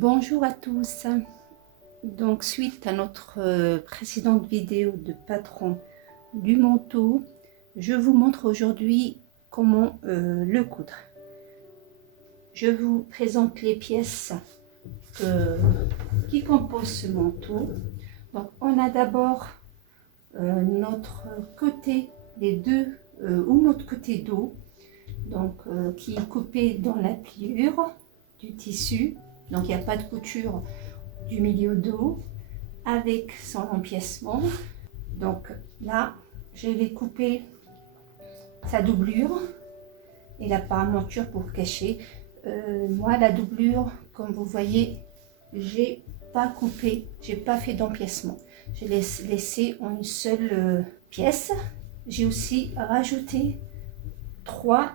Bonjour à tous. Donc suite à notre précédente vidéo de patron du manteau, je vous montre aujourd'hui comment le coudre. Je vous présente les pièces qui composent ce manteau. Donc on a d'abord notre côté, les deux ou notre côté dos, donc qui est coupé dans la pliure du tissu. Donc il n'y a pas de couture du milieu dos avec son empiècement. Donc là, je vais couper sa doublure et la paramonture pour cacher. Moi, la doublure, comme vous voyez, j'ai pas coupé, j'ai pas fait d'empiècement. Je l'ai laissé en une seule pièce. J'ai aussi rajouté 3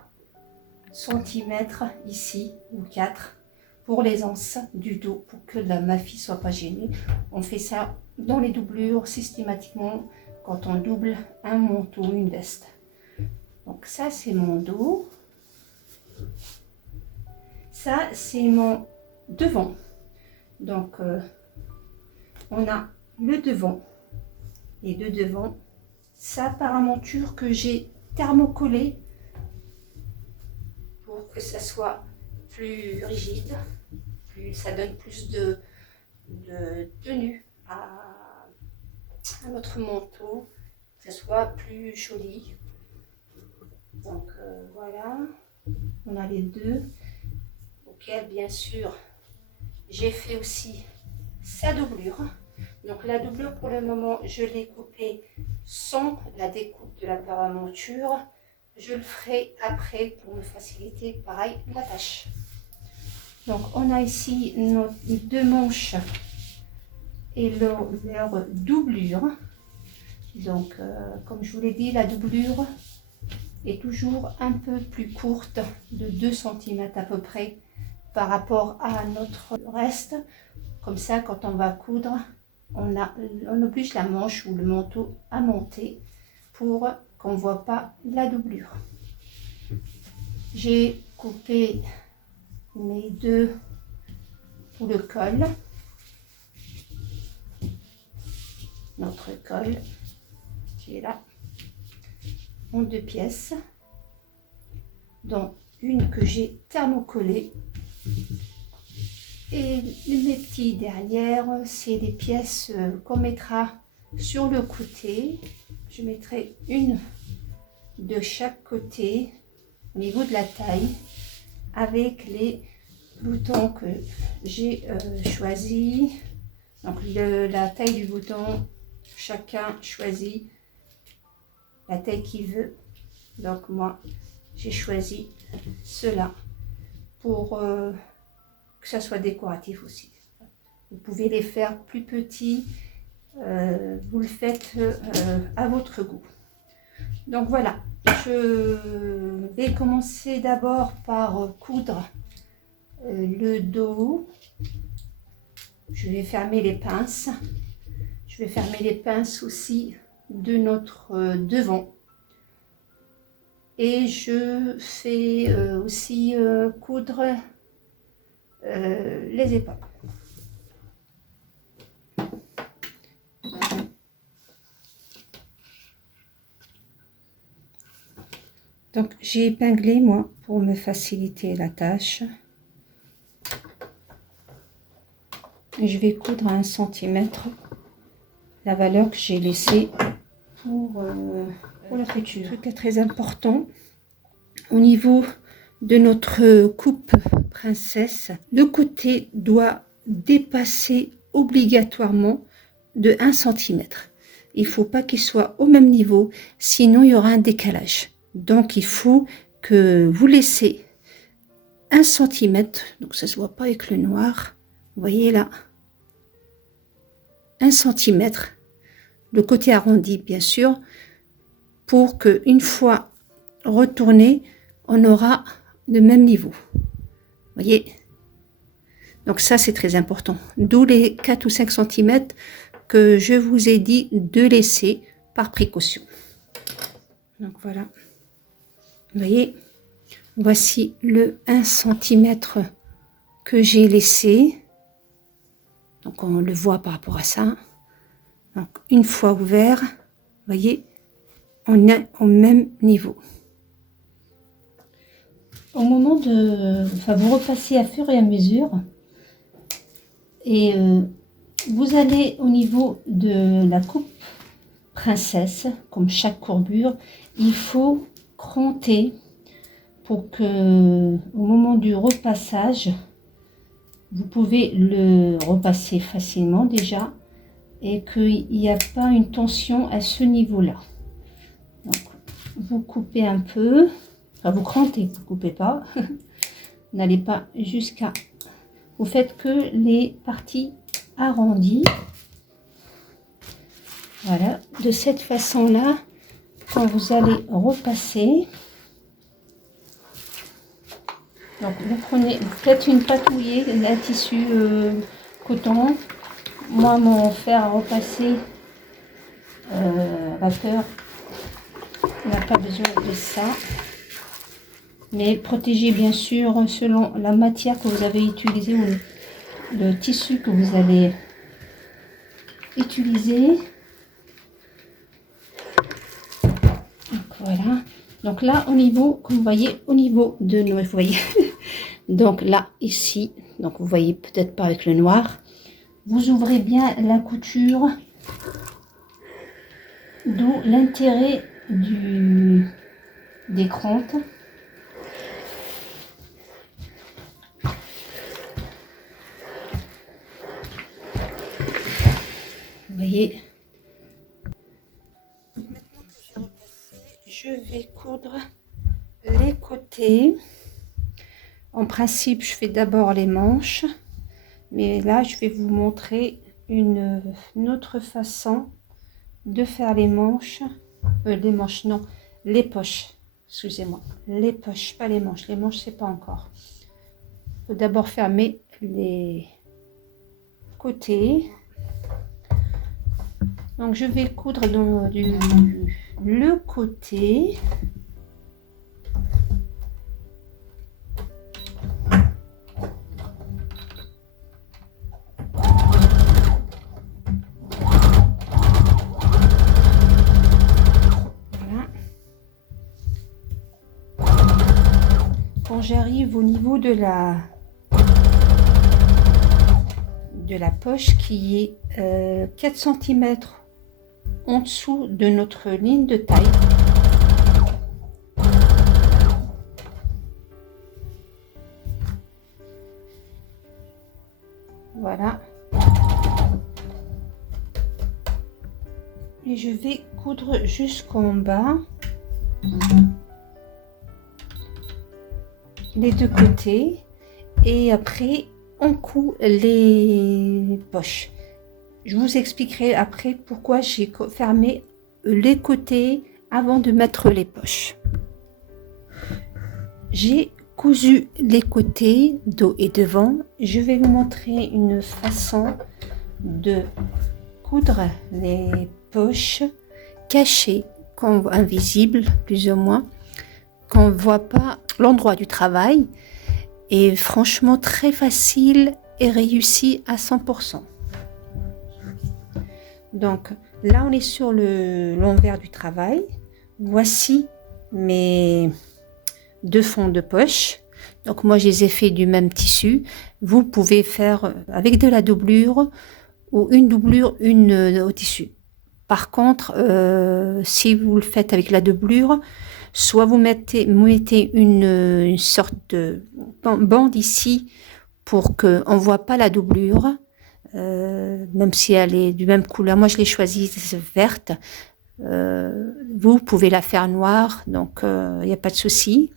cm ici ou 4 pour les anses du dos, pour que ma fille soit pas gênée. On fait ça dans les doublures systématiquement quand on double un manteau, une veste. Donc ça c'est mon dos, ça c'est mon devant. Donc on a le devant et de devant sa paramonture que j'ai thermocollée pour que ça soit plus rigide, ça donne plus de tenue à notre manteau, que ça soit plus joli. Donc voilà, on a les deux, auquel bien sûr j'ai fait aussi sa doublure. Donc la doublure pour le moment je l'ai coupée sans la découpe de la paramonture. Je le ferai après pour me faciliter pareil la tâche. Donc on a ici nos deux manches et leur doublure. Donc comme je vous l'ai dit, la doublure est toujours un peu plus courte, de 2 cm à peu près par rapport à notre reste. Comme ça, quand on va coudre, on oblige la manche ou le manteau à monter pour qu'on ne voit pas la doublure. J'ai coupé mes deux pour le col, notre col qui est là en 2 pièces, dont une que j'ai thermocollée, et les petits derrière c'est des pièces qu'on mettra sur le côté. Je mettrai une de chaque côté au niveau de la taille avec les boutons que j'ai choisi. Donc la taille du bouton, chacun choisit la taille qu'il veut. Donc moi j'ai choisi cela pour que ça soit décoratif aussi. Vous pouvez les faire plus petits, vous le faites à votre goût. Donc voilà, je vais commencer d'abord par coudre le dos. Je vais fermer les pinces. Je vais fermer les pinces aussi de notre devant. Et je fais aussi coudre les épaules. Donc j'ai épinglé moi pour me faciliter la tâche. Et je vais coudre à 1 cm la valeur que j'ai laissée pour la couture. Un truc très important au niveau de notre coupe princesse, le côté doit dépasser obligatoirement de 1 cm. Il ne faut pas qu'il soit au même niveau, sinon il y aura un décalage. Donc il faut que vous laissez 1 cm, donc ça ne se voit pas avec le noir, vous voyez là, 1 cm, le côté arrondi bien sûr, pour que une fois retourné, on aura le même niveau. Vous voyez, donc ça c'est très important, d'où les 4 ou 5 cm que je vous ai dit de laisser par précaution. Donc voilà, vous voyez, voici le 1 cm que j'ai laissé. Donc on le voit par rapport à ça. Donc une fois ouvert, vous voyez, on est au même niveau. Au moment de... Enfin, vous repassez à fur et à mesure. Et vous allez au niveau de la coupe princesse, comme chaque courbure, il faut cranter pour que au moment du repassage, vous pouvez le repasser facilement déjà et qu'il n'y a pas une tension à ce niveau-là. Donc, vous coupez un peu, enfin vous crantez, vous ne coupez pas, n'allez pas jusqu'à... Vous faites que les parties arrondies. Voilà, de cette façon-là, quand vous allez repasser, donc vous prenez, vous faites une patouillée d'un tissu coton. Moi, mon fer à repasser vapeur n'a pas besoin de ça. Mais protégez bien sûr selon la matière que vous avez utilisée ou le tissu que vous allez utiliser. Donc voilà. Donc là, au niveau, comme vous voyez, au niveau de nos, vous voyez, donc là, ici, donc vous voyez peut-être pas avec le noir, vous ouvrez bien la couture, d'où l'intérêt des crantes. Vous voyez. Je vais coudre les côtés. En principe, je fais d'abord les manches, mais là, je vais vous montrer une autre façon de faire les manches. Les manches, non, les poches. Excusez-moi, les poches, pas les manches. Les manches, c'est pas encore. Il faut d'abord fermer les côtés. Donc, je vais coudre dans le côté. Voilà. Quand j'arrive au niveau de la poche qui est 4 cm en dessous de notre ligne de taille. Voilà. Et je vais coudre jusqu'en bas. Les deux côtés. Et après, on coud les poches. Je vous expliquerai après pourquoi j'ai fermé les côtés avant de mettre les poches. J'ai cousu les côtés, dos et devant. Je vais vous montrer une façon de coudre les poches cachées, invisibles plus ou moins, qu'on ne voit pas l'endroit du travail. Et franchement très facile et réussi à 100%. Donc là on est sur l'envers du travail. Voici mes deux fonds de poche. Donc moi je les ai fait du même tissu. Vous pouvez faire avec de la doublure ou une doublure au tissu. Par contre si vous le faites avec la doublure, soit vous mettez une sorte de bande ici pour qu'on ne voit pas la doublure, même si elle est du même couleur. Moi, je l'ai choisie verte. Vous pouvez la faire noire, donc il n'y a pas de souci.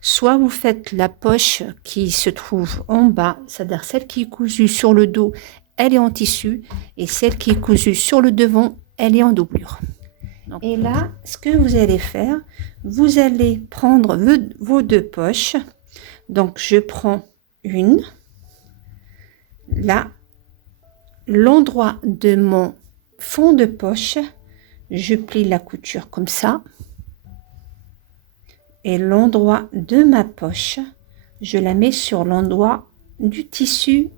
Soit vous faites la poche qui se trouve en bas, c'est-à-dire celle qui est cousue sur le dos, elle est en tissu, et celle qui est cousue sur le devant, elle est en doublure. Et là, ce que vous allez faire, vous allez prendre vos deux poches. Donc, je prends une. Là, l'endroit de mon fond de poche, je plie la couture comme ça. Et l'endroit de ma poche, je la mets sur l'endroit du tissu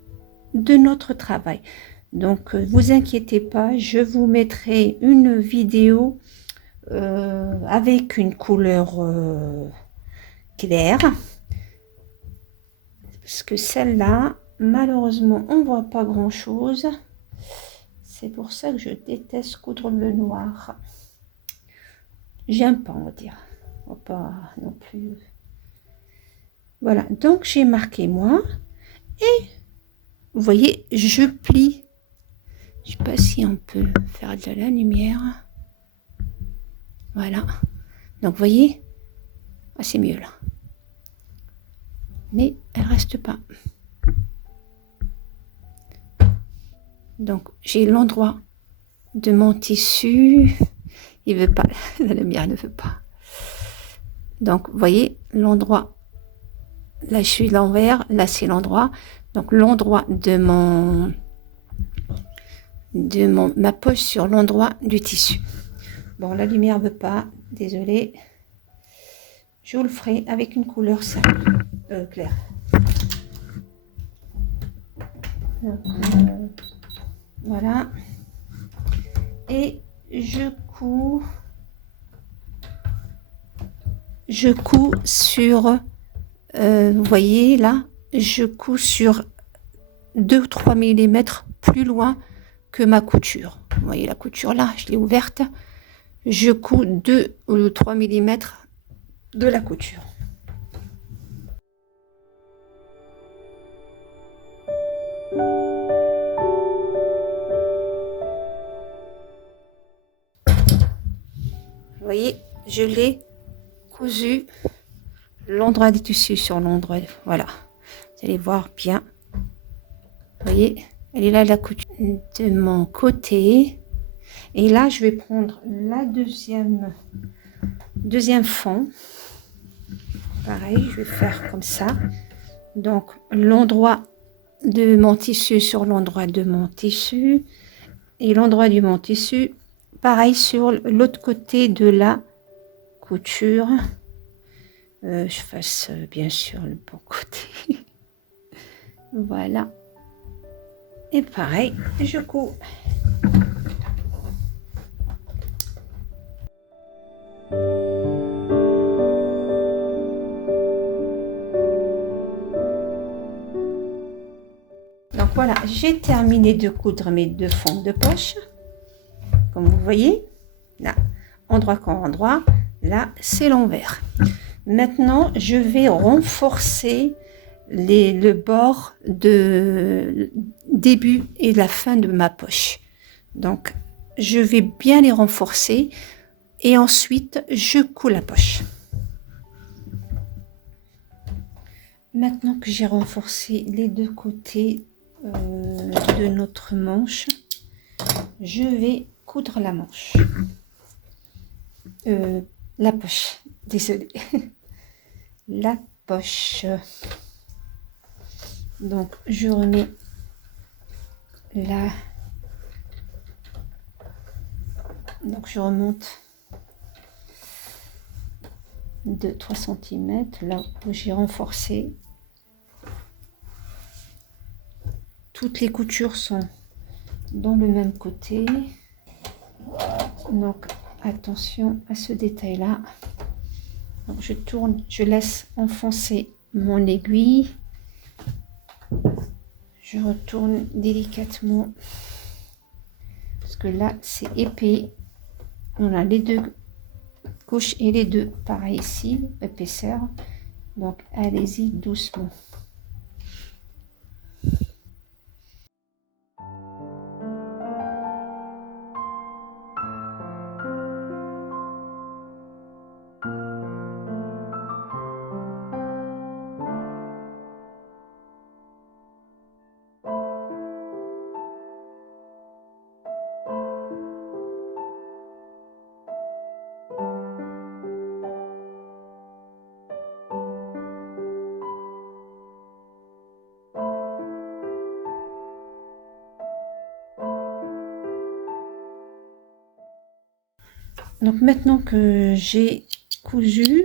de notre travail. Donc, vous inquiétez pas, je vous mettrai une vidéo avec une couleur claire. Parce que celle-là, malheureusement, on voit pas grand-chose. C'est pour ça que je déteste coudre le noir. J'aime pas, on va dire. On va pas non plus. Voilà, donc j'ai marqué moi. Et vous voyez, je plie. Je sais pas si on peut faire de la lumière. Voilà. Donc, vous voyez, ah, c'est mieux là. Mais elle reste pas. Donc, j'ai l'endroit de mon tissu. Il veut pas, la lumière ne veut pas. Donc, vous voyez, l'endroit, là je suis l'envers, là c'est l'endroit. Donc, l'endroit de ma poche sur l'endroit du tissu. Bon, la lumière veut pas, désolée. Je vous le ferai avec une couleur simple, claire. Donc, voilà. Et je couds sur, vous voyez là, je couds sur 2-3 mm plus loin que ma couture. Vous voyez la couture là, je l'ai ouverte. Je couds 2 ou 3 mm de la couture. Vous voyez, je l'ai cousu l'endroit du tissu sur l'endroit. Voilà, vous allez voir bien. Vous voyez, elle est là la couture de mon côté. Et là, je vais prendre la deuxième fond. Pareil, je vais faire comme ça. Donc, l'endroit de mon tissu sur l'endroit de mon tissu. Et l'endroit de mon tissu, pareil sur l'autre côté de la couture. Je fasse bien sûr le bon côté. Voilà. Et pareil, je couds. Donc voilà, j'ai terminé de coudre mes 2 fonds de poche. Comme vous voyez, là, endroit contre endroit, là, c'est l'envers. Maintenant, je vais renforcer le bord de début et la fin de ma poche. Donc, je vais bien les renforcer et ensuite, je couds la poche. Maintenant que j'ai renforcé les 2 côtés de notre manche, je vais coudre la manche. La poche, désolée. La poche. Donc, je remets là. Donc, je remonte de 3 cm là où j'ai renforcé. Toutes les coutures sont dans le même côté. Donc, attention à ce détail là. Donc, je tourne, je laisse enfoncer mon aiguille. Je retourne délicatement parce que là c'est épais. On a les 2 couches et les 2 pareil ici, épaisseur. Donc allez-y doucement. Donc maintenant que j'ai cousu,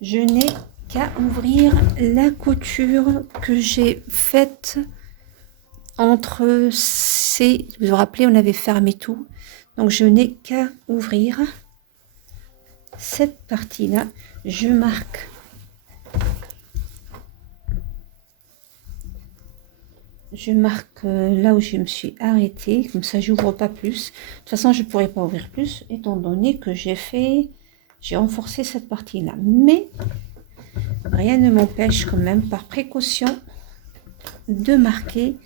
je n'ai qu'à ouvrir la couture que j'ai faite entre ces, vous vous rappelez, on avait fermé tout, donc je n'ai qu'à ouvrir cette partie là. Je marque là où je me suis arrêtée, comme ça j'ouvre pas plus. De toute façon je pourrais pas ouvrir plus étant donné que j'ai renforcé cette partie là, mais rien ne m'empêche quand même par précaution de marquer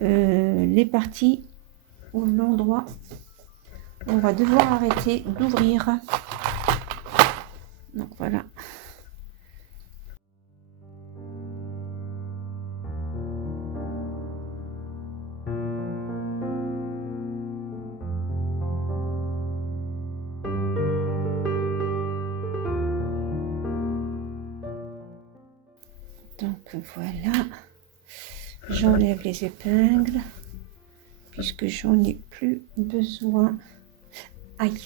les parties ou l'endroit où on va devoir arrêter d'ouvrir. Donc voilà. Donc voilà, j'enlève les épingles puisque j'en ai plus besoin. Aïe.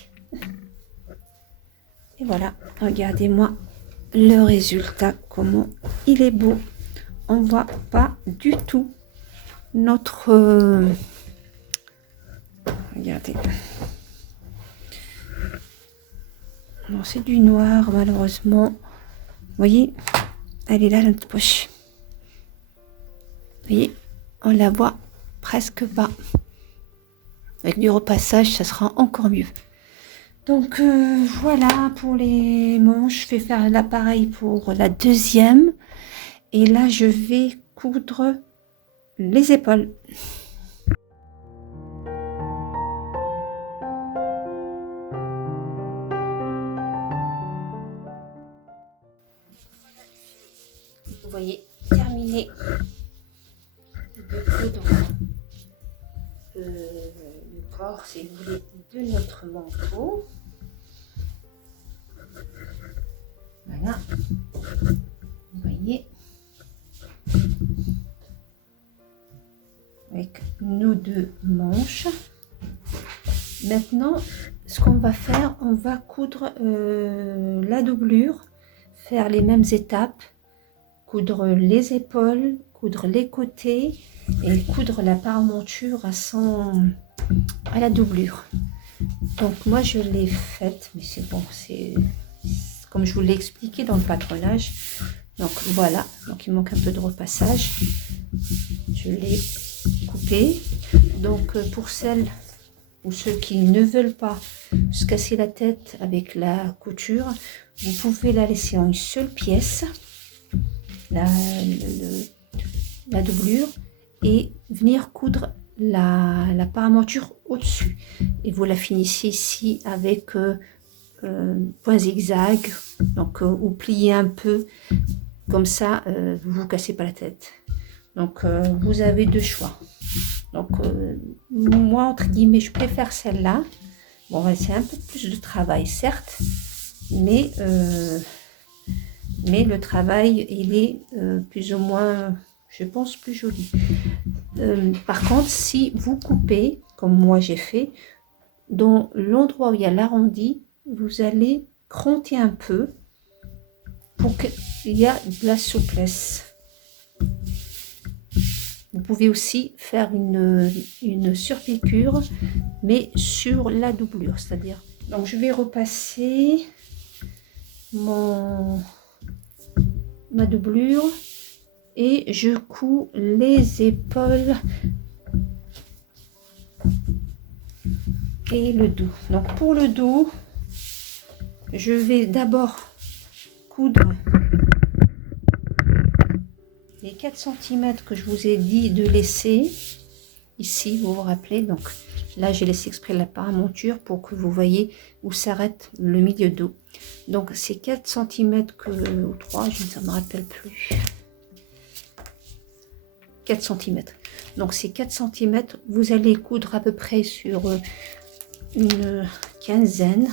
Et voilà, regardez-moi le résultat, comment il est beau. On voit pas du tout notre regardez. Non, c'est du noir malheureusement. Vous voyez, elle est là notre poche. Vous voyez, on la voit presque pas. Avec du repassage, ça sera encore mieux. Donc voilà pour les manches. Je vais faire l'appareil pour la deuxième. Et là, je vais coudre les épaules. Vous voyez, terminé de coudre le corps, si vous voulez, de notre manteau. Voilà, vous voyez, avec nos deux manches. Maintenant, ce qu'on va faire, on va coudre la doublure, faire les mêmes étapes, coudre les épaules, coudre les côtés et coudre la paremonture à la doublure. Donc moi je l'ai faite, mais c'est bon, c'est comme je vous l'ai expliqué dans le patronage. Donc voilà, donc il manque un peu de repassage. Je l'ai coupé. Donc pour celles ou ceux qui ne veulent pas se casser la tête avec la couture, vous pouvez la laisser en une seule pièce, la doublure, et venir coudre la paremonture au-dessus. Et vous la finissez ici avec point zigzag, donc ou plier un peu, comme ça vous vous cassez pas la tête. Donc vous avez deux choix. Donc moi entre guillemets je préfère celle-là. Bon, c'est un peu plus de travail certes, mais le travail il est plus ou moins, je pense, plus joli. Par contre, si vous coupez comme moi j'ai fait, dans l'endroit où il y a l'arrondi, vous allez cranter un peu pour qu'il y ait de la souplesse. Vous pouvez aussi faire une surpiqûre, mais sur la doublure, c'est-à-dire. Donc je vais repasser ma doublure et je couds les épaules et le dos. Donc pour le dos, je vais d'abord coudre les 4 cm que je vous ai dit de laisser ici, vous vous rappelez. Donc là j'ai laissé exprès la paremonture pour que vous voyez où s'arrête le milieu dos. Donc c'est 4 cm ou 3, je ne me rappelle plus, 4 cm. Donc ces 4 cm, vous allez coudre à peu près sur une quinzaine,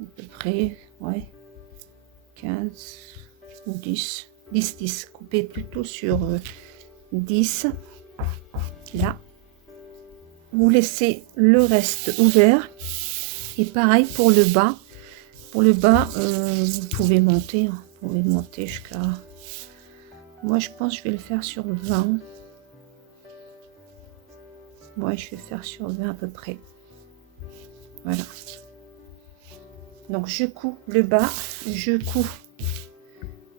à peu près, ouais, 15 ou 10, coupez plutôt sur 10, là. Vous laissez le reste ouvert. Et pareil pour le bas. Pour le bas, vous pouvez monter jusqu'à Moi, je pense que je vais le faire sur 20. Moi, je vais faire sur 20 à peu près. Voilà. Donc, je couds le bas, je couds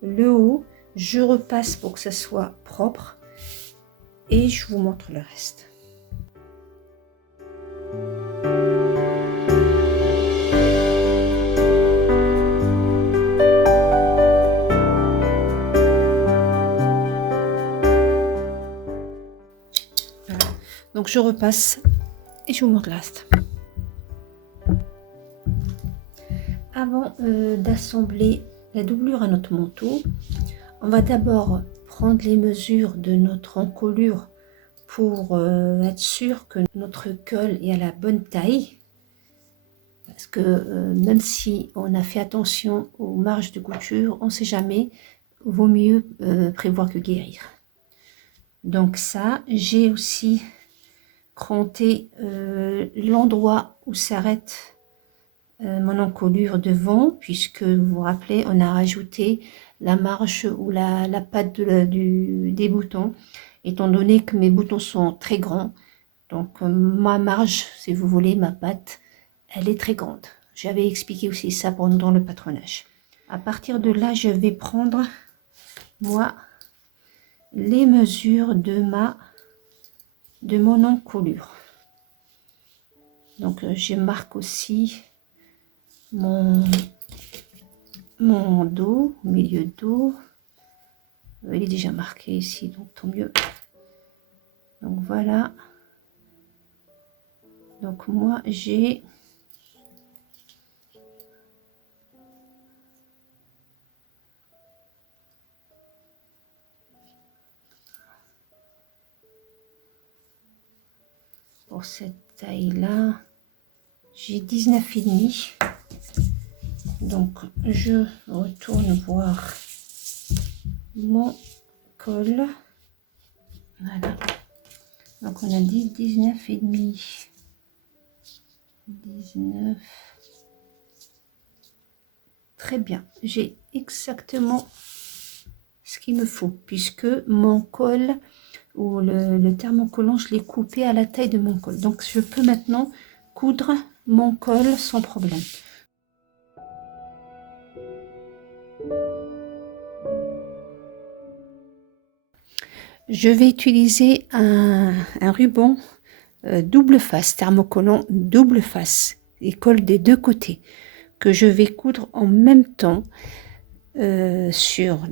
le haut, je repasse pour que ça soit propre et je vous montre le reste. Voilà. Donc, je repasse et je vous montre le reste. Avant d'assembler la doublure à notre manteau, on va d'abord prendre les mesures de notre encolure pour être sûr que notre col est à la bonne taille. Parce que même si on a fait attention aux marges de couture, on ne sait jamais, vaut mieux prévoir que guérir. Donc ça, j'ai aussi cranté l'endroit où s'arrête mon encolure devant, puisque vous vous rappelez, on a rajouté la marge ou la patte des boutons, étant donné que mes boutons sont très grands. Donc ma marge, si vous voulez, ma patte, elle est très grande. J'avais expliqué aussi ça pendant le patronage. À partir de là, je vais prendre, moi, les mesures de mon encolure. Donc je marque aussi mon dos, milieu dos. Il est déjà marqué ici, donc tant mieux. Donc voilà. Donc moi j'ai pour cette taille là, j'ai 19,5. Donc je retourne voir mon col. Voilà. Donc on a dit 19,5. 19. Très bien. J'ai exactement ce qu'il me faut, puisque mon col ou le thermocollant, je l'ai coupé à la taille de mon col. Donc je peux maintenant coudre mon col sans problème. Je vais utiliser un ruban double face, thermocollant double face, et colle des deux côtés, que je vais coudre en même temps sur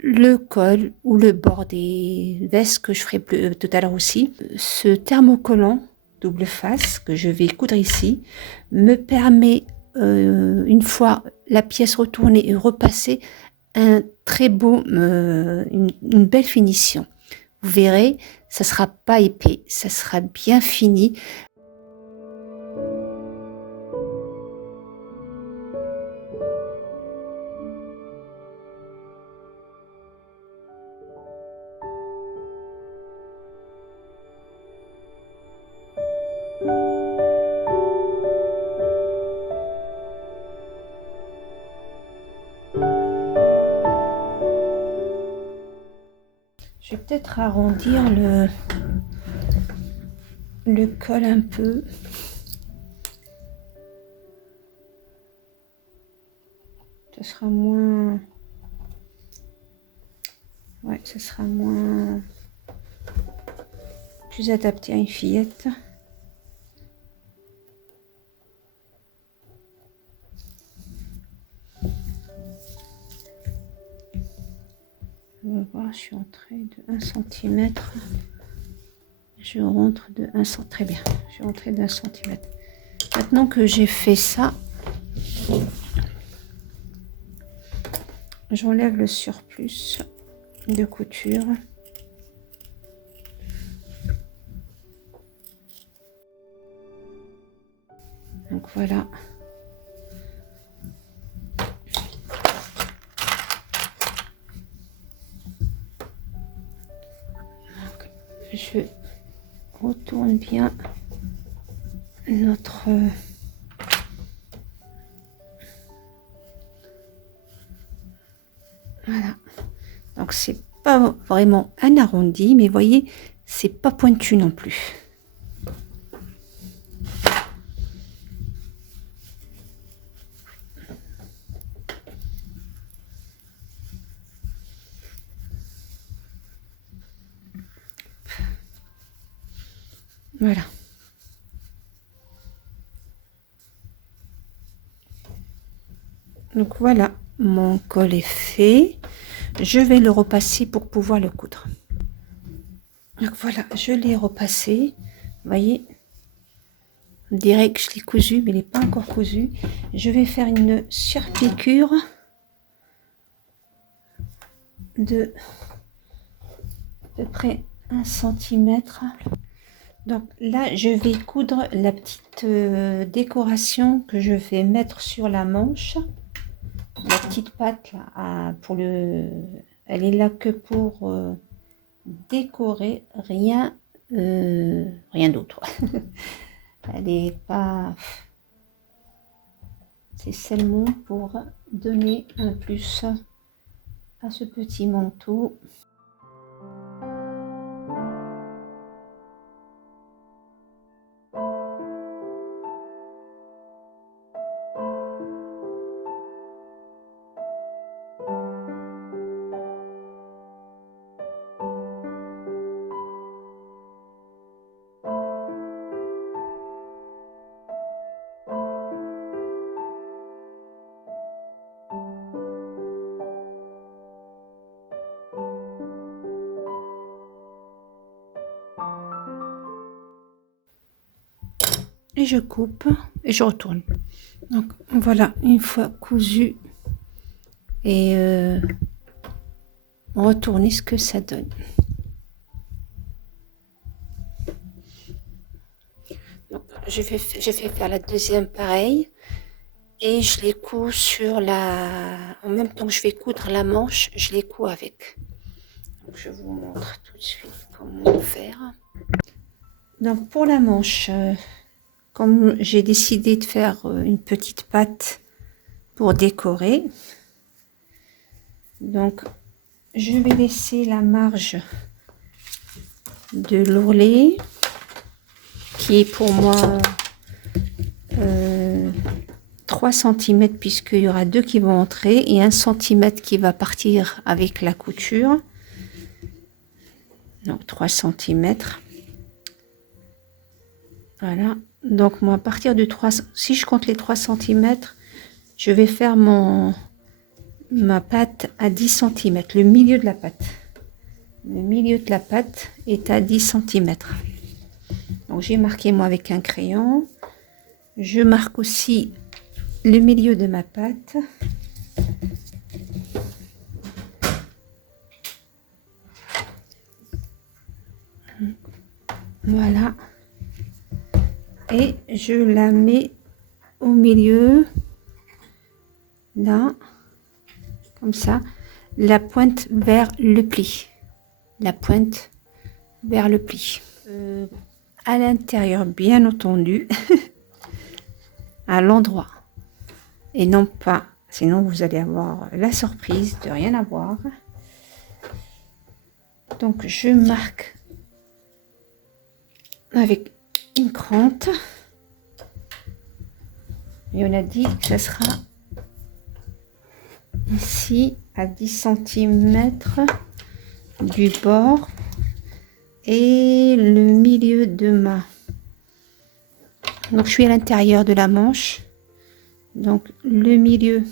le col ou le bord des vestes que je ferai tout à l'heure aussi. Ce thermocollant double face que je vais coudre ici me permet, une fois la pièce retournée et repassée, un très beau, une belle finition. Vous verrez, ça sera pas épais, ça sera bien fini. Je vais peut-être arrondir le col un peu. Ça sera moins... Ouais, ça sera moins... plus adapté à une fillette. On va voir, je suis entrée de 1 cm. Je rentre de 1 cm. Très bien, je suis entrée d'1 cm. Maintenant que j'ai fait ça, j'enlève le surplus de couture. Donc voilà. Donc, je retourne bien notre voilà. Donc c'est pas vraiment un arrondi, mais voyez, c'est pas pointu non plus. Voilà. Donc voilà, mon col est fait. Je vais le repasser pour pouvoir le coudre. Donc voilà, je l'ai repassé. Vous voyez, on dirait que je l'ai cousu, mais il n'est pas encore cousu. Je vais faire une surpiqûre de à peu près 1 centimètre. Donc là, je vais coudre la petite décoration que je vais mettre sur la manche. La petite patte là, elle est là que pour décorer, rien d'autre. Elle est pas, c'est seulement pour donner un plus à ce petit manteau. Et je coupe et je retourne. Donc voilà, une fois cousu et retourner ce que ça donne. Donc, je vais faire la deuxième pareil et je les couds sur en même temps que je vais coudre la manche, je les couds avec. Donc, je vous montre tout de suite comment faire. Donc pour la manche, comme j'ai décidé de faire une petite patte pour décorer, donc je vais laisser la marge de l'ourlet qui est pour moi 3 cm puisqu'il y aura 2 qui vont entrer et 1 cm qui va partir avec la couture. Donc 3 cm. Voilà. Donc moi à partir de 3, si je compte les 3 cm, je vais faire ma patte à 10 cm, le milieu de la patte. Le milieu de la patte est à 10 cm. Donc j'ai marqué moi avec un crayon. Je marque aussi le milieu de ma patte. Voilà. Et je la mets au milieu, là, comme ça, la pointe vers le pli. La pointe vers le pli. À l'intérieur, bien entendu, à l'endroit. Et non pas, sinon vous allez avoir la surprise de rien avoir. Donc je marque avec une crante. Et on a dit que ça sera ici à 10 cm du bord et le milieu de ma. Donc je suis à l'intérieur de la manche. Donc le milieu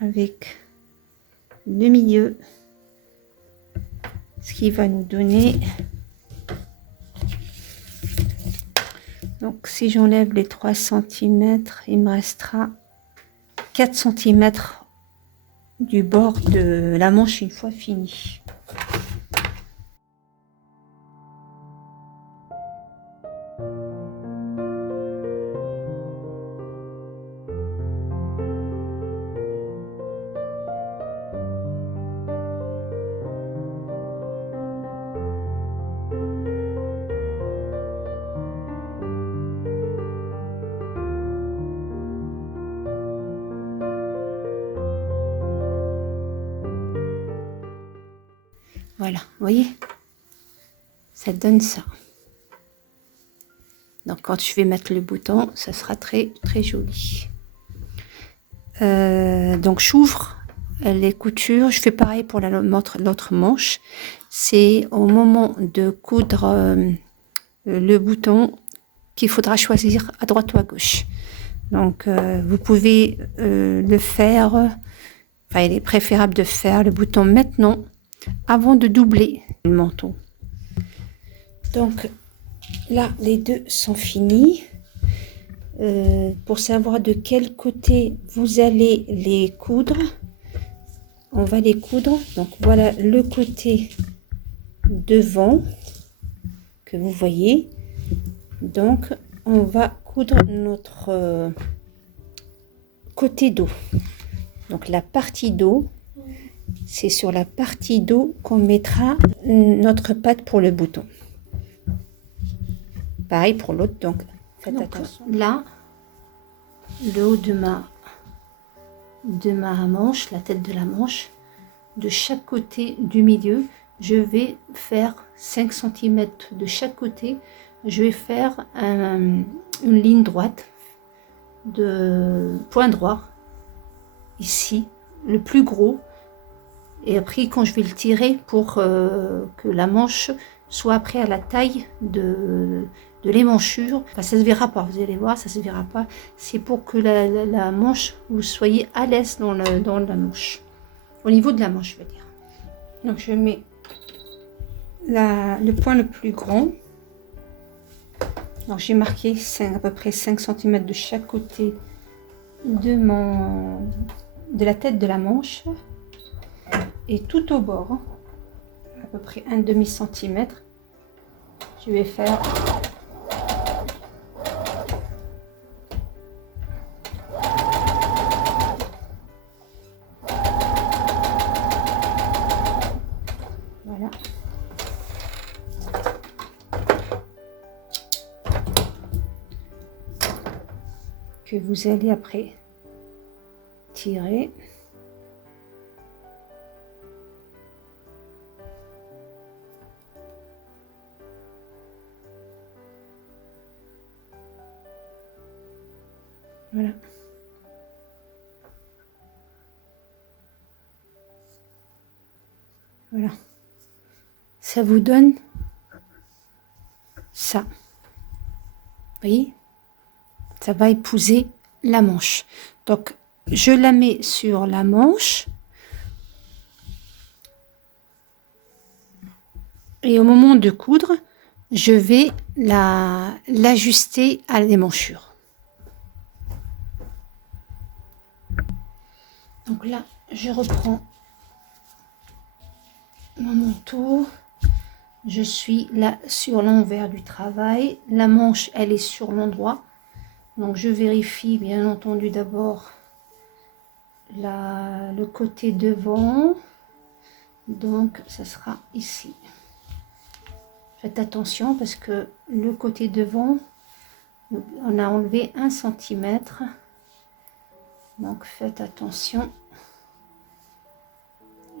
avec le milieu, ce qui va nous donner. Donc si j'enlève les 3 cm, il me restera 4 cm du bord de la manche une fois fini. Voilà, vous voyez, ça donne ça. Donc quand je vais mettre le bouton, ça sera très très joli. Donc j'ouvre les coutures, je fais pareil pour l'autre manche. C'est au moment de coudre le bouton qu'il faudra choisir à droite ou à gauche. Donc vous pouvez le faire, enfin il est préférable de faire le bouton maintenant avant de doubler le manteau. Donc là les deux sont finis. Pour savoir de quel côté vous allez les coudre, on va les coudre. Donc voilà le côté devant que vous voyez. Donc on va coudre notre côté dos. Donc la partie dos, c'est sur la partie dos qu'on mettra notre patte pour le bouton. Pareil pour l'autre, donc faites attention. Là, le haut de ma manche, la tête de la manche, de chaque côté du milieu, je vais faire 5 cm de chaque côté. Je vais faire une ligne droite de point droit ici, le plus gros, et après quand je vais le tirer pour que la manche soit après à la taille de l'émanchure, enfin, ça se verra pas, vous allez voir, ça se verra pas, c'est pour que la manche, vous soyez à l'aise dans la manche, au niveau de la manche je veux dire. Donc je mets le point le plus grand. Donc j'ai marqué à peu près 5 cm de chaque côté de la tête de la manche, et tout au bord, à peu près un demi centimètre, je vais faire voilà. Que vous allez après tirer. Voilà. Voilà. Ça vous donne ça. Vous voyez? Ça va épouser la manche. Donc, je la mets sur la manche. Et au moment de coudre, je vais l'ajuster à l'émanchure. Donc là, je reprends mon manteau. Je suis là sur l'envers du travail. La manche, elle est sur l'endroit. Donc je vérifie bien entendu d'abord le côté devant. Donc ça sera ici. Faites attention parce que le côté devant, on a enlevé 1 cm. Donc faites attention.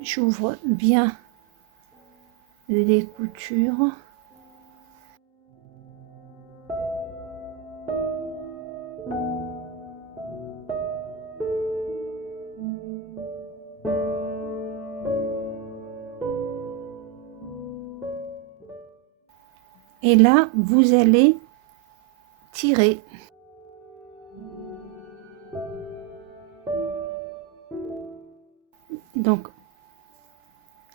J'ouvre bien les coutures. Et là, vous allez tirer. Donc,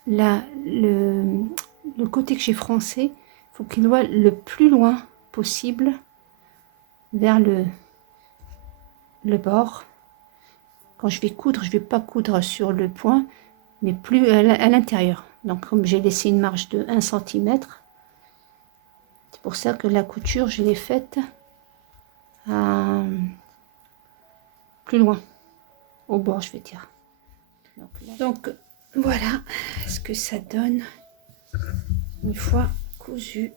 là, le côté que j'ai froncé, il faut qu'il soit le plus loin possible vers le bord. Quand je vais coudre, je ne vais pas coudre sur le point, mais plus à l'intérieur. Donc, comme j'ai laissé une marge de 1 cm, c'est pour ça que la couture, je l'ai faite plus loin, au bord, je vais dire. Donc voilà ce que ça donne une fois cousu.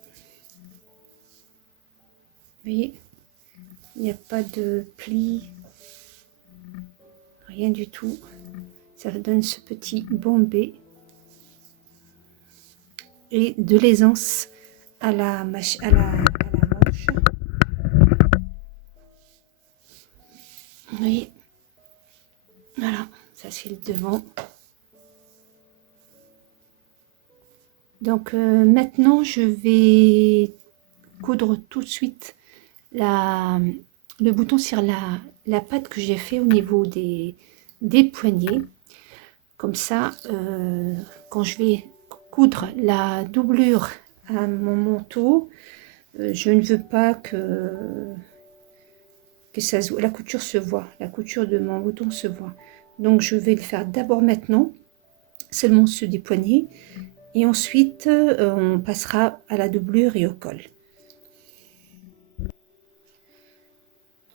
Vous voyez, il n'y a pas de pli, rien du tout. Ça donne ce petit bombé. et de l'aisance à la manche. Vous voyez, voilà, ça c'est le devant. Donc maintenant je vais coudre tout de suite le bouton sur la patte que j'ai fait au niveau des poignets. Comme ça, quand je vais coudre la doublure à mon manteau, je ne veux pas que la couture se voit, la couture de mon bouton se voit. Donc je vais le faire d'abord maintenant, seulement ceux des poignets, et ensuite on passera à la doublure et au col.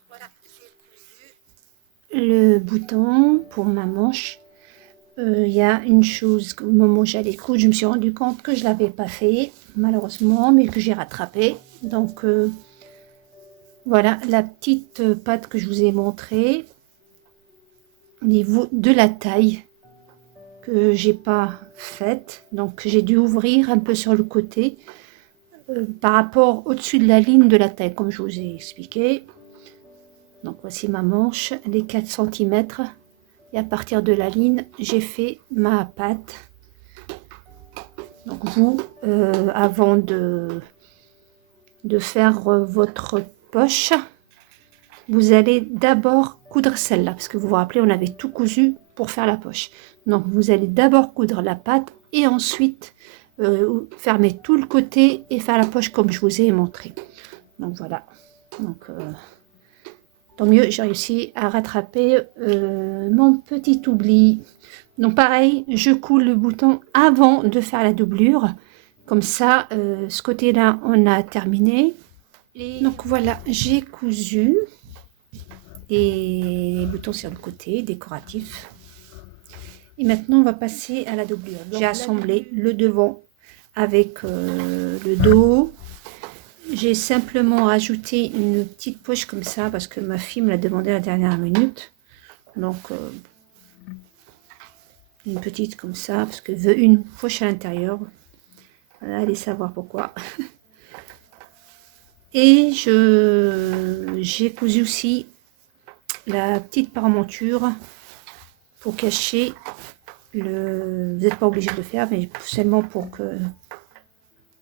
Voilà, j'ai cousu le bouton pour ma manche. Il y a une chose, au moment où j'allais coudre, je me suis rendu compte que je ne l'avais pas fait, malheureusement, mais que j'ai rattrapé. Donc voilà la petite patte que je vous ai montrée au niveau de la taille que j'ai pas faite. Donc j'ai dû ouvrir un peu sur le côté par rapport au-dessus de la ligne de la taille, comme je vous ai expliqué. Donc voici ma manche, les 4 cm. Et à partir de la ligne, j'ai fait ma patte. Donc vous, avant de faire votre poche, vous allez d'abord coudre celle-là. Parce que vous vous rappelez, on avait tout cousu pour faire la poche. Donc vous allez d'abord coudre la patte et ensuite fermer tout le côté et faire la poche comme je vous ai montré. Donc voilà. Donc tant mieux, j'ai réussi à rattraper mon petit oubli. Donc pareil, je coule le bouton avant de faire la doublure. Comme ça, ce côté-là, on a terminé. Et donc voilà, j'ai cousu les boutons sur le côté, décoratif. Et maintenant, on va passer à la doublure. J'ai assemblé le devant avec le dos. J'ai simplement rajouté une petite poche comme ça parce que ma fille me l'a demandé à la dernière minute. Donc, une petite comme ça parce qu'elle veut une poche à l'intérieur. Voilà, allez savoir pourquoi. Et j'ai cousu aussi la petite parementure pour cacher le... Vous n'êtes pas obligé de le faire, mais seulement pour que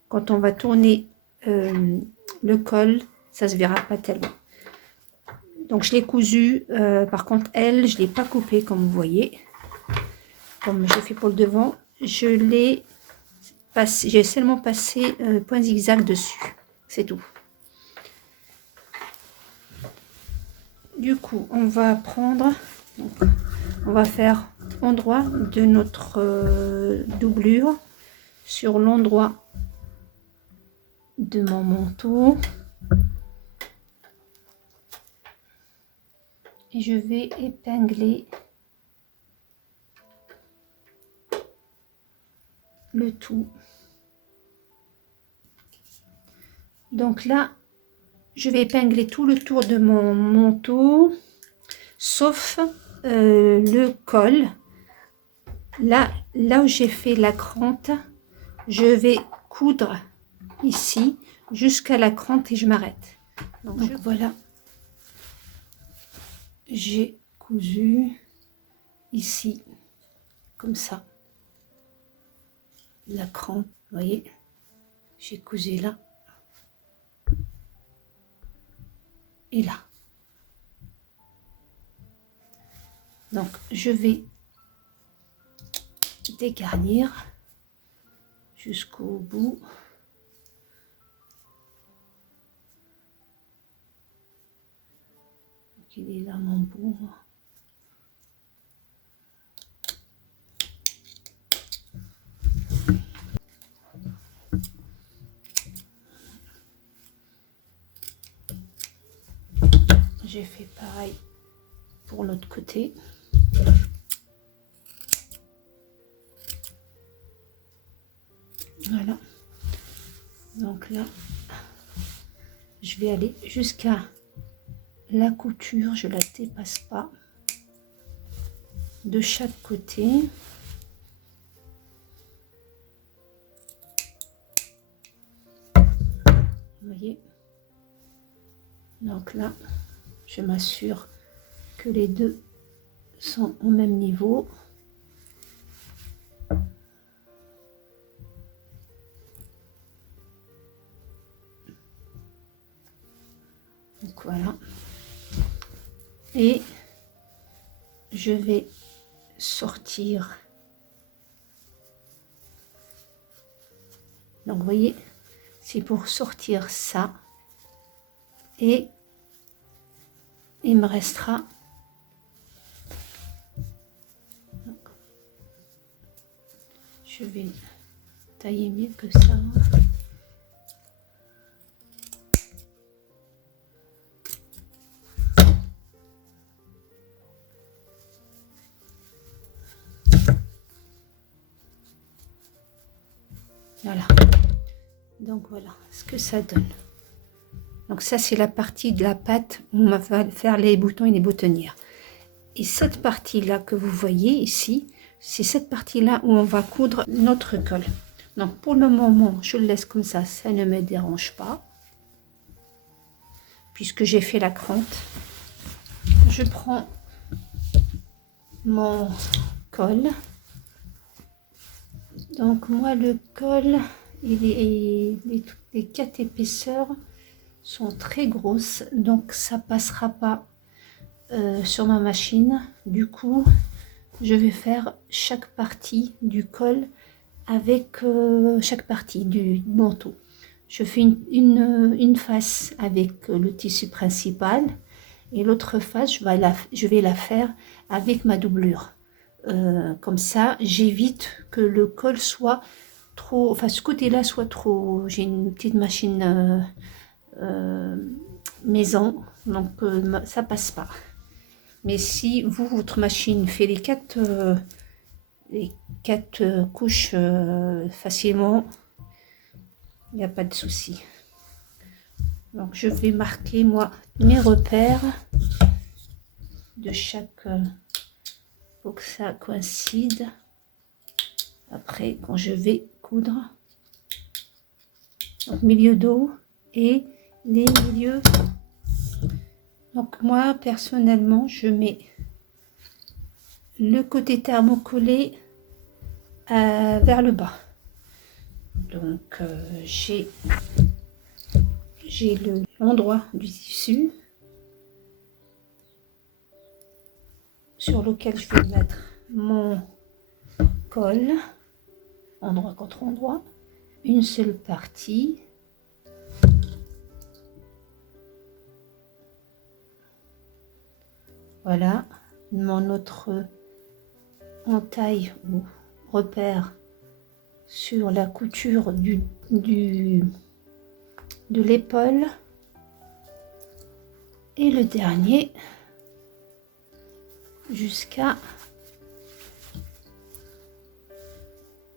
quand on va tourner le col, ça se verra pas tellement. Donc je l'ai cousu, par contre elle, je l'ai pas coupée comme vous voyez, comme j'ai fait pour le devant. Je l'ai passé, j'ai seulement passé point zigzag dessus, c'est tout. Du coup, on va prendre, donc, on va faire endroit de notre doublure sur l'endroit de mon manteau. Et je vais épingler le tout. Donc là, je vais épingler tout le tour de mon manteau, sauf le col. Là où j'ai fait la crante, je vais coudre ici jusqu'à la crante et je m'arrête. Donc voilà, j'ai cousu ici comme ça la crante, vous voyez, j'ai cousu là et là. Donc je vais dégarnir jusqu'au bout. Donc, il est là mon bout. J'ai fait pareil pour l'autre côté. Voilà. Donc là, je vais aller jusqu'à la couture, je la dépasse pas de chaque côté. Vous voyez, donc là je m'assure que les deux sont au même niveau. Donc voilà, et je vais sortir. Donc vous voyez, c'est pour sortir ça, et il me restera je vais tailler mieux que ça. Voilà, donc voilà ce que ça donne. Donc ça c'est la partie de la pâte où on va faire les boutons et les boutonnières. Et cette partie là que vous voyez ici, c'est cette partie là où on va coudre notre col. Donc pour le moment je le laisse comme ça ne me dérange pas, puisque j'ai fait la crante. Je prends mon col. Donc moi le col, les 4 épaisseurs sont très grosses, donc ça passera pas sur ma machine. Du coup je vais faire chaque partie du col avec chaque partie du manteau. Je fais une face avec le tissu principal, et l'autre face je vais la faire avec ma doublure. Comme ça j'évite que le col soit trop, enfin ce côté là soit trop, j'ai une petite machine maison, donc ça passe pas. Mais si votre machine fait les quatre couches facilement, il n'y a pas de souci. Donc je vais marquer moi mes repères de chaque pour que ça coïncide après quand je vais coudre. Donc milieu dos et les milieux. Donc moi personnellement je mets le côté thermocollé vers le bas. Donc j'ai l'endroit du tissu sur lequel je vais mettre mon col, endroit contre endroit, une seule partie. Voilà, mon autre entaille ou repère sur la couture de l'épaule, et le dernier jusqu'à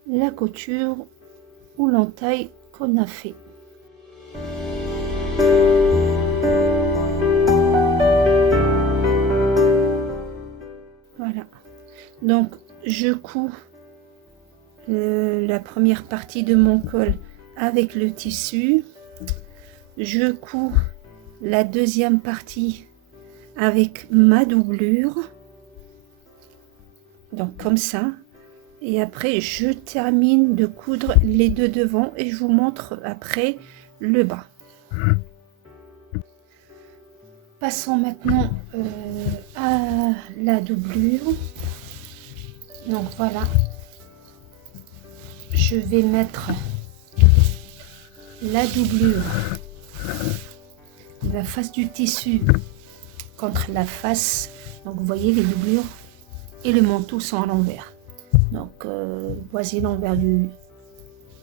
la couture ou l'entaille qu'on a fait. Voilà, donc je couds la première partie de mon col avec le tissu, je couds la deuxième partie avec ma doublure, donc comme ça, et après je termine de coudre les deux devant et je vous montre après le bas. Passons maintenant à la doublure. Donc voilà, je vais mettre la doublure, la face du tissu contre la face. Donc vous voyez, les doublures et le manteau sont à l'envers. Donc voici l'envers du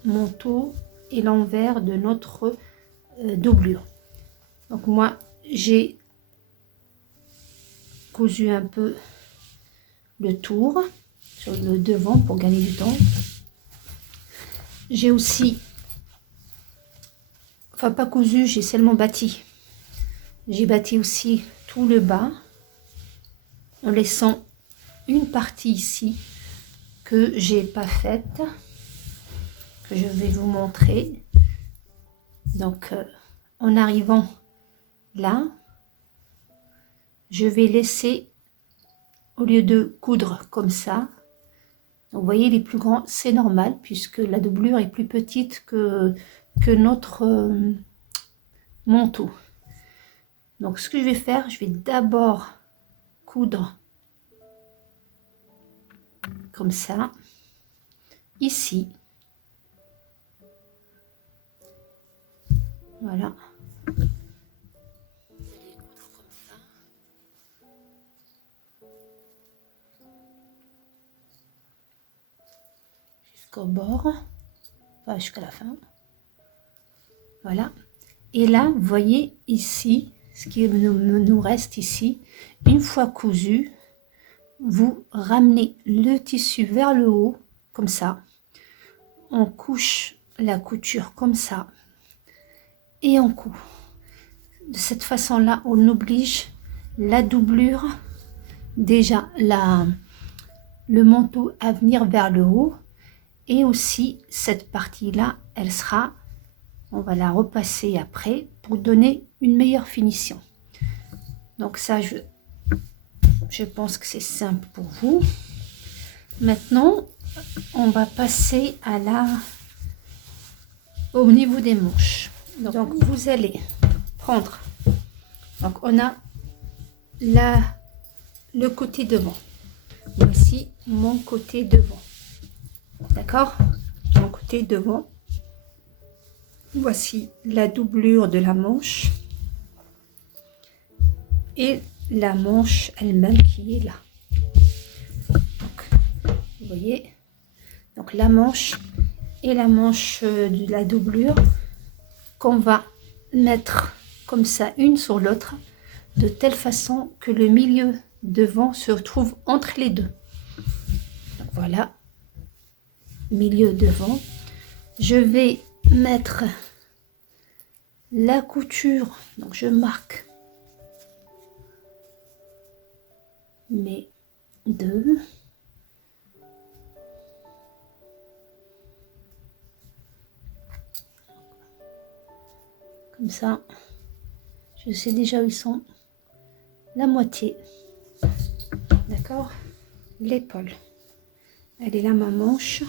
manteau et l'envers de notre doublure. Donc moi j'ai cousu un peu le tour sur le devant pour gagner du temps. J'ai aussi, enfin pas cousu, j'ai seulement bâti. J'ai bâti aussi tout le bas en laissant une partie ici que j'ai pas faite, que je vais vous montrer. Donc en arrivant là, je vais laisser, au lieu de coudre comme ça, donc vous voyez les plus grands, c'est normal puisque la doublure est plus petite que notre manteau. Donc ce que je vais faire, je vais d'abord coudre comme ça, ici, voilà. Jusqu'au bord, enfin jusqu'à la fin, voilà. Et là, vous voyez ici, ce qui nous reste ici, une fois cousu, vous ramenez le tissu vers le haut, comme ça. On couche la couture comme ça et on coud. De cette façon-là, on oblige la doublure, déjà le manteau à venir vers le haut, et aussi cette partie-là, elle sera, on va la repasser après pour donner une meilleure finition. Donc ça, je pense que c'est simple pour vous. Maintenant, on va passer au niveau des manches. Donc vous allez prendre, donc on a le côté devant. Voici mon côté devant. D'accord? Mon côté devant. Voici la doublure de la manche. Et la manche elle-même qui est là. Donc, vous voyez? Donc la manche et la manche de la doublure qu'on va mettre comme ça une sur l'autre, de telle façon que le milieu devant se retrouve entre les deux. Donc voilà, milieu devant. Je vais mettre la couture, donc je marque mes deux. Comme ça, je sais déjà où ils sont. La moitié. D'accord? L'épaule. Elle est là, ma manche.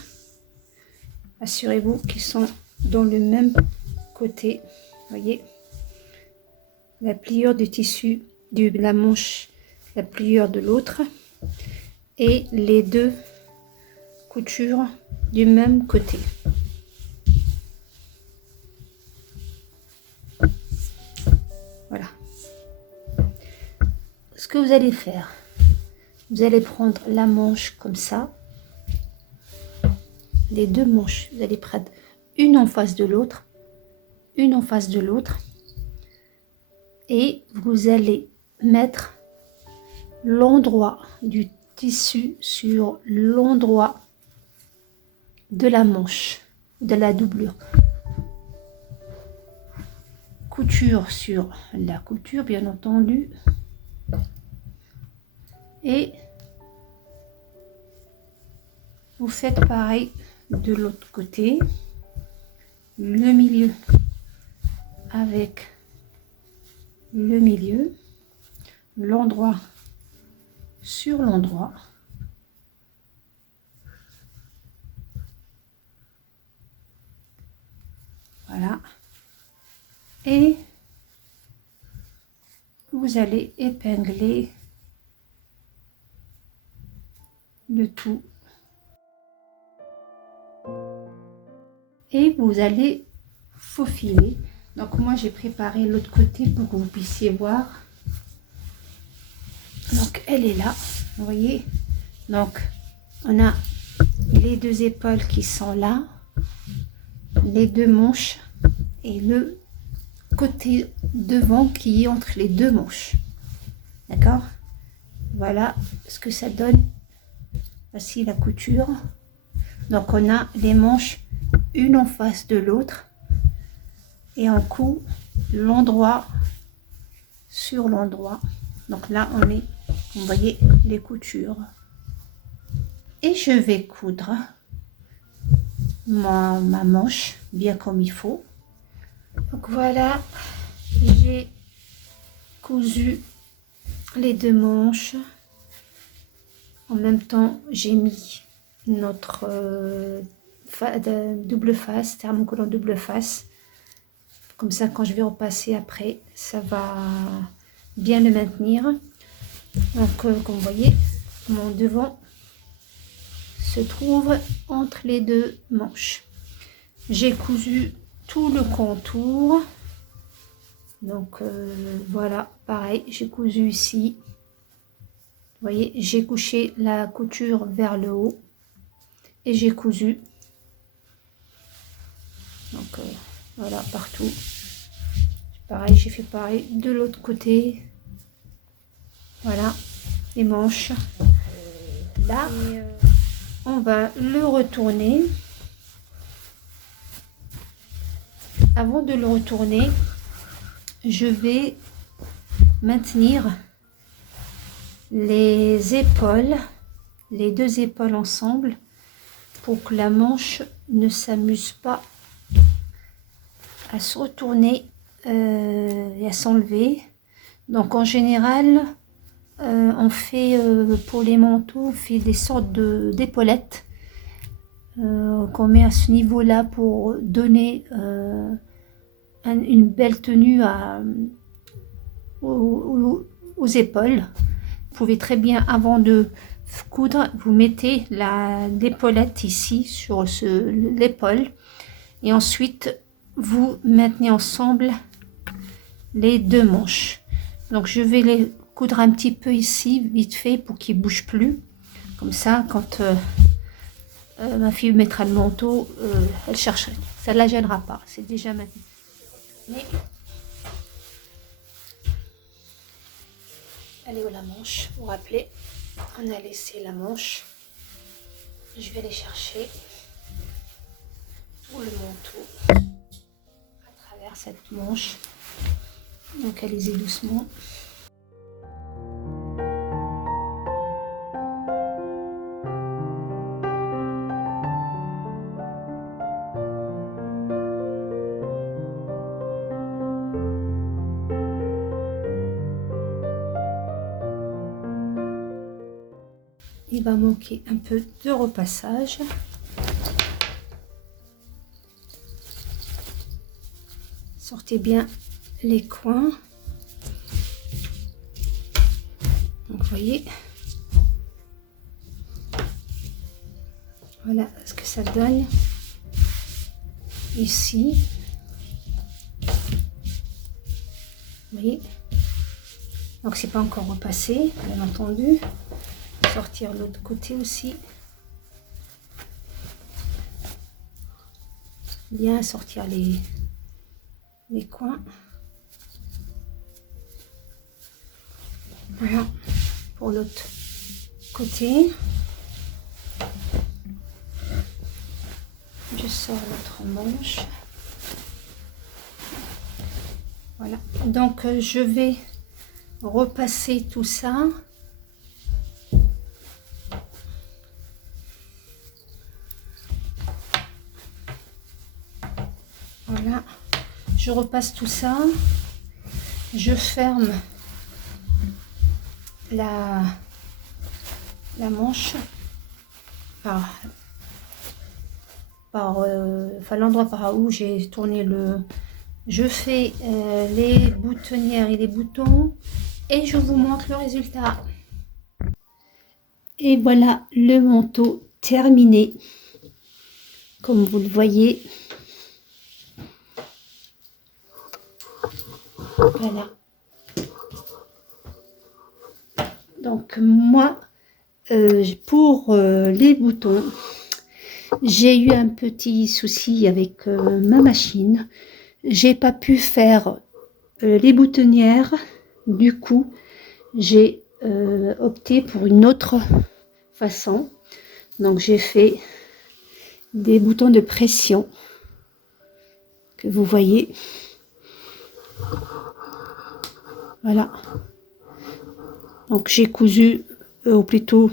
Assurez-vous qu'ils sont dans le même côté. Voyez? La pliure du tissu de la manche, la pliure de l'autre. Et les deux coutures du même côté. Voilà. Ce que vous allez faire, vous allez prendre la manche comme ça, les deux manches, vous allez prendre une en face de l'autre, une en face de l'autre, et vous allez mettre l'endroit du tissu sur l'endroit de la manche, de la doublure. Couture sur la couture, bien entendu. Et vous faites pareil de l'autre côté. Le milieu avec le milieu. L'endroit sur l'endroit. Voilà. Et vous allez épingler le tout. Et vous allez faufiler. Donc moi j'ai préparé l'autre côté pour que vous puissiez voir. Donc elle est là, vous voyez. Donc on a les deux épaules qui sont là, les deux manches et le côté devant qui est entre les deux manches. D'accord? Voilà ce que ça donne. Voici la couture. Donc on a les manches une en face de l'autre et on coud l'endroit sur l'endroit. Donc là on est, vous voyez les coutures. Et je vais coudre ma manche bien comme il faut. Donc voilà, J'ai cousu les deux manches. En même temps, j'ai mis notre double face, thermocollant double face. Comme ça, quand je vais repasser après, ça va bien le maintenir. Donc, comme vous voyez, mon devant se trouve entre les deux manches. J'ai cousu tout le contour. Donc, voilà, pareil, j'ai cousu ici. Vous voyez, j'ai couché la couture vers le haut et j'ai cousu. Donc, voilà, partout. Pareil, j'ai fait pareil de l'autre côté. Voilà, les manches. Là, on va le retourner. Avant de le retourner, je vais maintenir les épaules, les deux épaules ensemble, pour que la manche ne s'amuse pas à se retourner et à s'enlever. Donc en général, on fait pour les manteaux, on fait des sortes d'épaulettes qu'on met à ce niveau là pour donner une belle tenue aux épaules. Vous pouvez très bien, avant de coudre, vous mettez l'épaulette ici sur l'épaule et ensuite vous maintenez ensemble les deux manches. Donc je vais les coudre un petit peu ici vite fait pour qu'ils ne bougent plus, comme ça quand ma fille mettra le manteau, elle cherche, ça ne la gênera pas, c'est déjà maintenu. Mais elle est où la manche? Vous vous rappelez, on a laissé la manche. Je vais aller chercher tout le manteau à travers cette manche. Donc allez-y doucement. Il va manquer un peu de repassage. Sortez bien les coins. Donc vous voyez, voilà ce que ça donne ici. Vous voyez, donc c'est pas encore repassé, bien entendu. Sortir l'autre côté aussi, bien sortir les coins. Voilà pour l'autre côté. Je sors l'autre manche. Voilà, donc je vais repasser tout ça. Voilà, je repasse tout ça, je ferme la manche enfin l'endroit par où j'ai tourné je fais les boutonnières et les boutons et je vous montre le résultat. Et voilà le manteau terminé, comme vous le voyez. Voilà. Donc moi, pour les boutons, j'ai eu un petit souci avec ma machine. J'ai pas pu faire les boutonnières. Du coup, j'ai opté pour une autre façon. Donc j'ai fait des boutons de pression que vous voyez. Voilà. Donc j'ai cousu, ou plutôt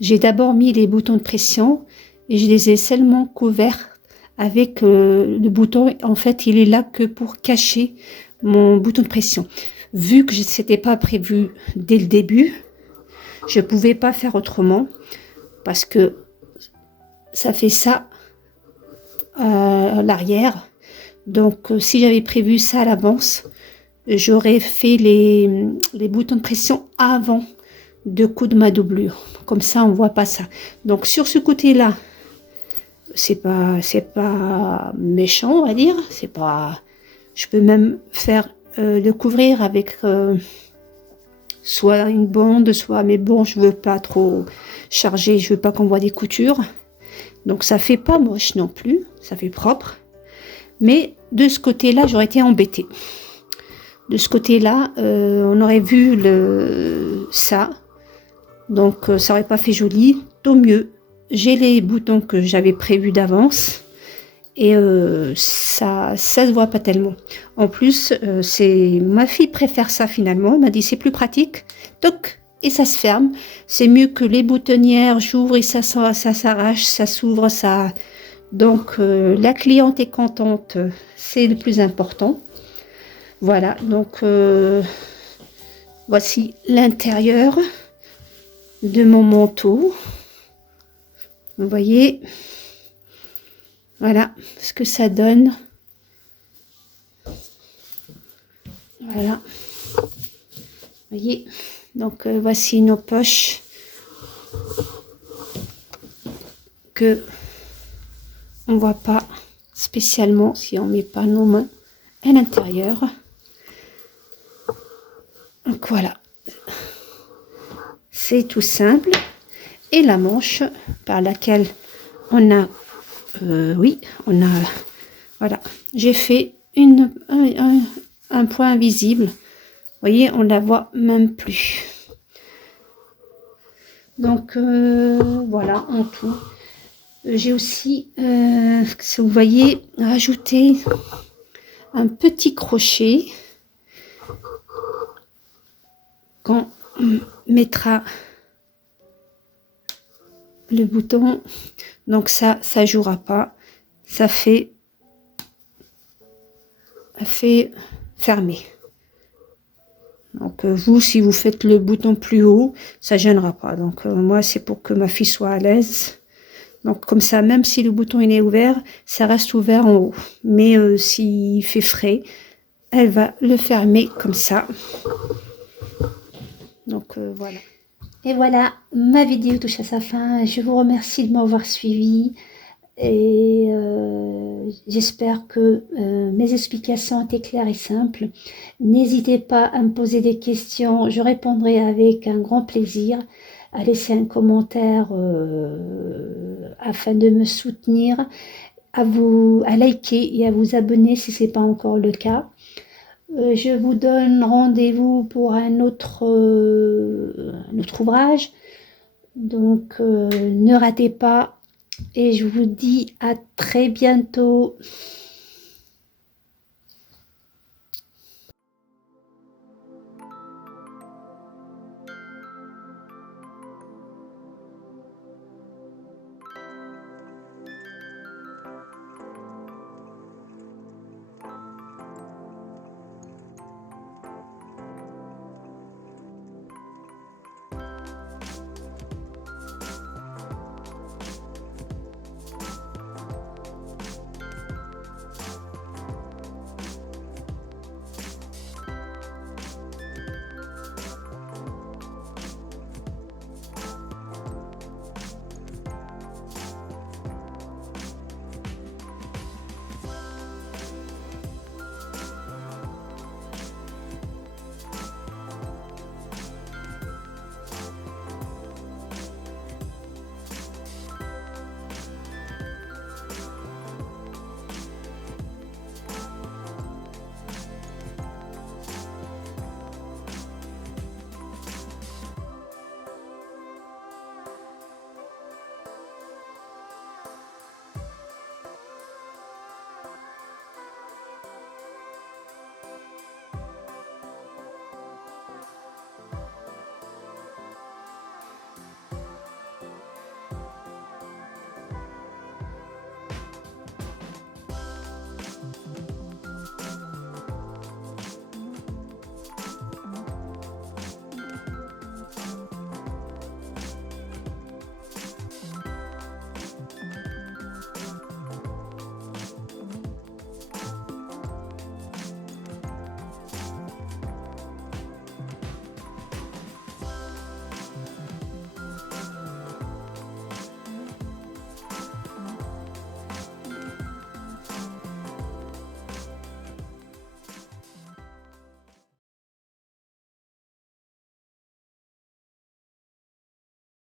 j'ai d'abord mis les boutons de pression et je les ai seulement couverts avec le bouton. En fait, il est là que pour cacher mon bouton de pression. Vu que ce n'était pas prévu dès le début, je ne pouvais pas faire autrement parce que ça fait ça à l'arrière. Donc, si j'avais prévu ça à l'avance, j'aurais fait les boutons de pression avant de coudre ma doublure. Comme ça, on voit pas ça. Donc, sur ce côté-là, c'est pas méchant, on va dire. C'est pas. Je peux même faire le couvrir avec soit une bande, soit. Mais bon, je veux pas trop charger. Je veux pas qu'on voit des coutures. Donc, ça fait pas moche non plus. Ça fait propre. Mais de ce côté-là, j'aurais été embêtée. De ce côté-là, on aurait vu ça. Donc, ça aurait pas fait joli. Tant mieux. J'ai les boutons que j'avais prévus d'avance. Et ça se voit pas tellement. En plus, ma fille préfère ça finalement. Elle m'a dit c'est plus pratique. Toc, et ça se ferme. C'est mieux que les boutonnières. J'ouvre et ça s'arrache, ça s'ouvre, ça... Donc, la cliente est contente, c'est le plus important. Voilà, donc, voici l'intérieur de mon manteau. Vous voyez, voilà ce que ça donne. Voilà, vous voyez, donc voici nos poches que... on ne voit pas spécialement si on ne met pas nos mains à l'intérieur. Donc voilà, c'est tout simple. Et la manche par laquelle on a, voilà, j'ai fait un point invisible. Vous voyez, on la voit même plus. Donc voilà, en tout. J'ai aussi, si vous voyez, rajouté un petit crochet qu'on mettra le bouton. Donc ça jouera pas. Ça fait fermer. Donc vous, si vous faites le bouton plus haut, ça gênera pas. Donc moi, c'est pour que ma fille soit à l'aise. Donc comme ça, même si le bouton il est ouvert, ça reste ouvert en haut. Mais s'il fait frais, elle va le fermer comme ça. Donc voilà. Et voilà, ma vidéo touche à sa fin. Je vous remercie de m'avoir suivi. Et j'espère que mes explications étaient claires et simples. N'hésitez pas à me poser des questions. Je répondrai avec un grand plaisir. À laisser un commentaire afin de me soutenir, à liker et à vous abonner si ce n'est pas encore le cas. Je vous donne rendez-vous pour un autre ouvrage. Donc ne ratez pas et je vous dis à très bientôt.